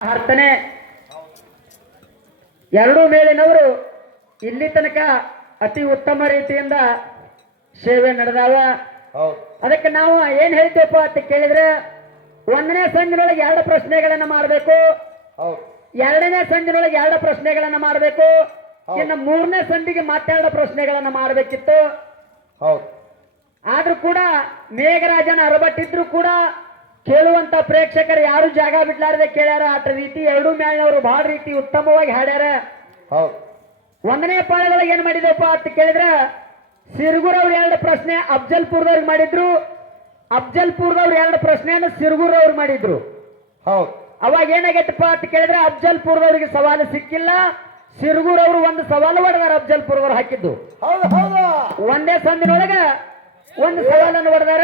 ಅರ್ಥನೆ ಎರಡೂ ಮೇಲಿನವರು ಇಲ್ಲಿ ತನಕ ಅತಿ ಉತ್ತಮ ರೀತಿಯಿಂದ ಸೇವೆ ನಡೆದಾವ. ಅದಕ್ಕೆ ನಾವು ಏನ್ ಹೇಳ್ತೇವಪ್ಪ ಅಂತ ಕೇಳಿದ್ರೆ ಒಂದನೇ ಸಂಜಿನೊಳಗೆ ಎರಡು ಪ್ರಶ್ನೆಗಳನ್ನ ಮಾಡಬೇಕು. ಎರಡನೇ ಸಂಜಿನೊಳಗೆ ಎರಡು ಪ್ರಶ್ನೆಗಳನ್ನ ಮಾಡಬೇಕು. ಇನ್ನು ಮೂರನೇ ಸಂಧಿಗೆ ಮತ್ತೆರಡು ಪ್ರಶ್ನೆಗಳನ್ನ ಮಾಡಬೇಕಿತ್ತು. ಆದ್ರೂ ಕೂಡ ಮೇಘರಾಜನ ಅರಬಟ್ಟಿದ್ರು ಕೂಡ ಕೇಳುವಂತ ಪ್ರೇಕ್ಷಕರು ಯಾರು ಜಾಗ ಬಿಡ್ಲಾರದೆ ಕೇಳ್ಯಾರ? ಆಟ ರೀತಿ ಎರಡು ಮೇಳನವರು ಬಹಳ ರೀತಿ ಉತ್ತಮವಾಗಿ ಹಾಡ್ಯಾರ. ಹೌದು. ಒಂದನೇ ಪಾಳದೊಳಗೆ ಏನ್ ಮಾಡಿದಪ್ಪ ಅಂತ ಕೇಳಿದ್ರ? ಸಿರ್ಗುರ್ ಅವ್ರು ಎರಡು ಪ್ರಶ್ನೆ ಅಫ್ಜಲ್ಪುರದವ್ರಿಗೆ ಮಾಡಿದ್ರು. ಅಫ್ಜಲ್ಪುರದವ್ರು ಎರಡು ಪ್ರಶ್ನೆಯನ್ನು ಸಿರ್ಗುರ್ ಅವ್ರು ಮಾಡಿದ್ರು. ಹೌದು. ಅವಾಗ ಏನಾಗೈತಪ್ಪ ಅಂತ ಕೇಳಿದ್ರೆ? ಅಫ್ಜಲ್ಪುರದವ್ರಿಗೆ ಸವಾಲು ಸಿಕ್ಕಿಲ್ಲ. ಸಿರ್ಗುರ್ ಅವರು ಒಂದು ಸವಾಲು ಹೊಡೆದಾರ ಅಫ್ಜಲ್ಪುರದವ್ರು ಹಾಕಿದ್ದು. ಹೌದು ಹೌದು. ಒಂದೇ ಸಂದಿನೊಳಗ ಒಂದು ಸವಾಲನ್ನು ಹೊಡೆದಾರ.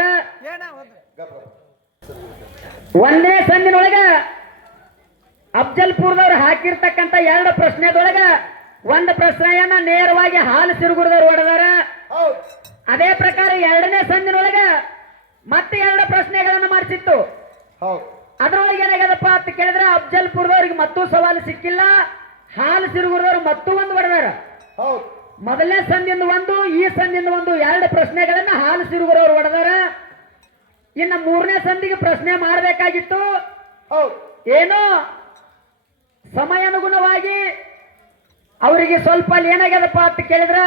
ಒಂದೇ ಸಂದಿನೊಳಗ ಅಫ್ಜಲ್ಪುರದವ್ರು ಹಾಕಿರ್ತಕ್ಕಂತ ಎರಡು ಪ್ರಶ್ನೆದೊಳಗ ಒಂದು ಪ್ರಶ್ನೆಯನ್ನ ನೇರವಾಗಿ ಹಾಲು ಸಿರುಗುರದವ್ರು ಹೊಡೆದಾರ. ಅದೇ ಪ್ರಕಾರ ಎರಡನೇ ಸಂದಿನೊಳಗ ಮತ್ತೆ ಎರಡು ಪ್ರಶ್ನೆಗಳನ್ನು ಮಾಡಿಸಿತ್ತು. ಅದ್ರೊಳಗೆ ಏನಾಗ್ಯದಪ್ಪ ಅಂತ ಕೇಳಿದ್ರೆ ಅಫ್ಜಲ್ಪುರದವ್ರಿಗೆ ಮತ್ತೂ ಸವಾಲು ಸಿಕ್ಕಿಲ್ಲ ಹಾಲು ಸಿರುಗುರದವ್ರು ಮತ್ತೂ ಒಂದು ಹೊಡೆದಾರ. ಮೊದಲನೇ ಸಂದಿಂದ ಒಂದು ಈ ಸಂದಿಂದ ಒಂದು ಎರಡು ಪ್ರಶ್ನೆಗಳನ್ನ ಹಾಲು ಸಿರುಗುರವ್ರು ಹೊಡೆದಾರ. ಇನ್ನು ಮೂರನೇ ಸಂಧಿಗೆ ಪ್ರಶ್ನೆ ಮಾಡಬೇಕಾಗಿತ್ತು. ಏನೋ ಸಮಯ ಅನುಗುಣವಾಗಿ ಅವರಿಗೆ ಸ್ವಲ್ಪ ಅಲ್ಲಿ ಏನಾಗ್ಯದಪ್ಪ ಅಂತ ಕೇಳಿದ್ರ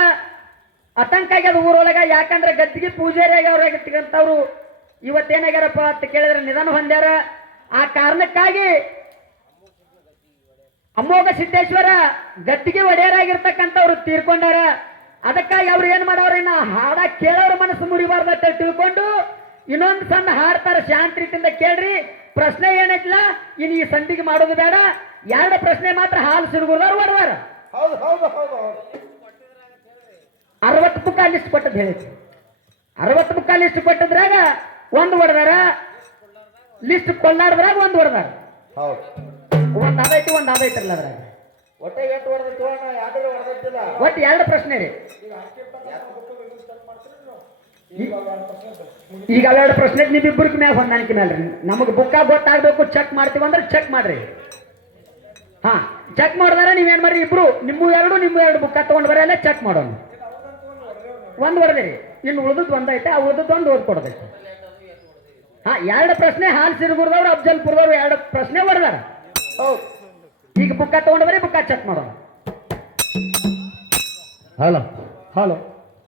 ಆತಂಕ ಆಗ್ಯದ ಊರೊಳಗ, ಯಾಕಂದ್ರೆ ಗದ್ದಿಗೆ ಪೂಜಾರಿ ಆಗ್ಯವ್ರಾಗಿರ್ತಕ್ಕಂಥವ್ರು ಇವತ್ತೇನಾಗ್ಯಾರಪ್ಪ ಅಂತ ಕೇಳಿದ್ರೆ ನಿಧನ ಹೊಂದ್ಯಾರ. ಆ ಕಾರಣಕ್ಕಾಗಿ ಅಮೋಘ ಸಿದ್ದೇಶ್ವರ ಗದ್ದಿಗೆ ಒಡೆಯರಾಗಿರ್ತಕ್ಕಂಥವ್ರು ತೀರ್ಕೊಂಡಾರ. ಅದಕ್ಕಾಗಿ ಅವ್ರು ಏನ್ ಮಾಡವ್ರ ಇನ್ನ ಹಾಡ ಕೇಳೋರ ಮನಸ್ಸು ಮುರಿಬಾರ್ದು ಅಂತ ತಿಳ್ಕೊಂಡು ಇನ್ನೊಂದು ಸಣ್ಣ ಹಾಡ್ತಾರ ಶಾಂತ ರೀತಿಯಿಂದ ಕೇಳ್ರಿ. ಪ್ರಶ್ನೆ ಏನೈತಿಲ್ಲ ಇನ್ನು ಈ ಸಂಧಿಗೆ ಮಾಡೋದು ಬೇಡ. ಎರಡು ಪ್ರಶ್ನೆ ಮಾತ್ರ ಹಾಲು ಹೌದು ಹೌದು ಅರವತ್ತು ಬುಕ್ಕ ಲಿಸ್ಟ್ ಕೊಟ್ಟದ್ದು ಹೇಳಿದ್ರು ಅರವತ್ತು ಬುಕ್ಕ ಲಿಸ್ಟ್ ಕೊಟ್ಟದ್ರಾಗ ಒಂದು ಹೊಡೆದಾರ. ಲಿಸ್ಟ್ ಕೊಳ್ಳಾರ್ದ್ರಾಗ ಒಂದು ಹೊಡೆದಾರ. ಒಂದು ಒಂದ್ ಅದೈತಿ ಒಂದ್ ಅದೈತ್ರಲ್ಲ ಅದ್ರಾಗ. ಒಟ್ಟು ಎರಡು ಪ್ರಶ್ನೆ ರೀ. ಈಗ ಎರಡು ಪ್ರಶ್ನೆ ನಿಮ್ಮಿಬ್ಬರ ಮ್ಯಾಗ ಹೊಂದಾಣಿಕೆ ಮೇಲೆ ನಮಗೆ ಬುಕ್ಕ ಗೊತ್ತಾಗಬೇಕು ಚೆಕ್ ಮಾಡ್ತೀವಿ ಅಂದ್ರೆ ಚೆಕ್ ಮಾಡ್ರಿ. ಹಾ ಚೆಕ್ ಮಾಡಿದ್ರೆ ಏನ್ ಮಾಡ್ರಿ ಇಬ್ರು? ನಿಮ್ಮ ಎರಡು ನಿಮ್ಮ ಎರಡು ಬುಕ್ಕ ತಗೊಂಡ್ ಬರಲ್ಲ ಚೆಕ್ ಮಾಡೋಣ. ಒಂದ್ ಹೊಡೆದಿರಿ ಇನ್ನು ಉಳಿದದ್ದು ಒಂದೈತೆ ಆ ಉಳಿದದ್ದು ಒಂದು ಓದ್ ಕೊಡ್ಬೇಕು ಹಾ ಎರಡು ಪ್ರಶ್ನೆ ಹಾಲ್ ಸಿರುಗುರ್ದವ್ರು ಅಫ್ಜಲ್ಪುರದವ್ರು ಎರಡು ಪ್ರಶ್ನೆ ಹೊಡೆದಾರ ಈಗ ಬುಕ್ಕ ತಗೊಂಡ್ ಬರೀ ಬುಕ್ಕ ಚೆಕ್ ಮಾಡೋಣ. Hello hello